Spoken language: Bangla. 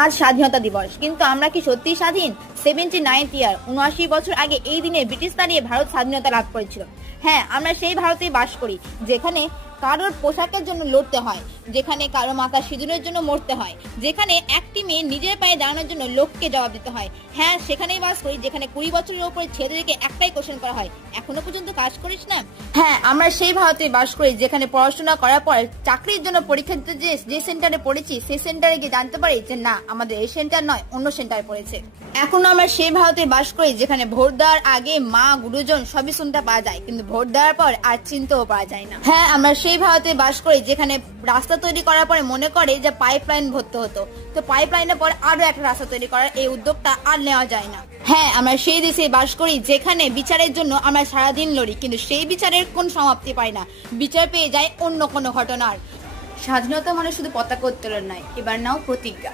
আজ স্বাধীনতা দিবস, কিন্তু আমরা কি সত্যি স্বাধীন? 79th ইয়ার, 79 বছর আগে এই দিনে ব্রিটিশ তাড়িয়ে ভারত স্বাধীনতা লাভ করেছিল। হ্যাঁ, আমরা সেই ভারতেই বাস করি যেখানে কারোর পোশাকের জন্য লড়তে হয়, যেখানে কারো মাথা সিঁদুরের জন্য মরতে হয়, যেখানে একটি মেয়ে নিজের পায়ে দাঁড়ানোর জন্য লোককে জবাব দিতে হয়। হ্যাঁ, সেখানেই বাস করি যেখানে 20 বছরের উপরে ছেলেদেরকে একটাই কোশ্চেন করা হয়, এখনো পর্যন্ত কাজ করিস না? হ্যাঁ, আমরা সেই ভারতে বাস করি যেখানে পড়াশোনা করার পর চাকরির জন্য পরীক্ষা দিতে যে সেন্টারে পড়েছি সেই সেন্টারে গিয়ে জানতে পারি যে না, আমাদের এই সেন্টার নয়, অন্য সেন্টারে পড়েছে। এখন আমরা সেই ভারতে বাস করি যেখানে ভোট দেওয়ার আগে মা গুরুজন সবই শুনতে পাওয়া যায়, কিন্তু ভোট দেওয়ার পর আর চিনতেও পাওয়া যায় না। হ্যাঁ, আমরা সেই ভারতে বাস করি যেখানে রাস্তা তৈরি করার পরে মনে করে যে পাইপলাইন ভরতে হতো, তো পাইপলাইনের পর আরো একটা রাস্তা তৈরি করার এই উদ্যোগটা আর নেওয়া যায় না। হ্যাঁ, আমরা সেই দেশে বাস করি যেখানে বিচারের জন্য আমরা সারাদিন লড়ি, কিন্তু সেই বিচারের কোন সমাপ্তি পাই না, বিচার পেয়ে যায় অন্য কোনো ঘটনার। স্বাধীনতা মানে শুধু পতাকা উত্তোলন নয়, এবার নাও প্রতিজ্ঞা।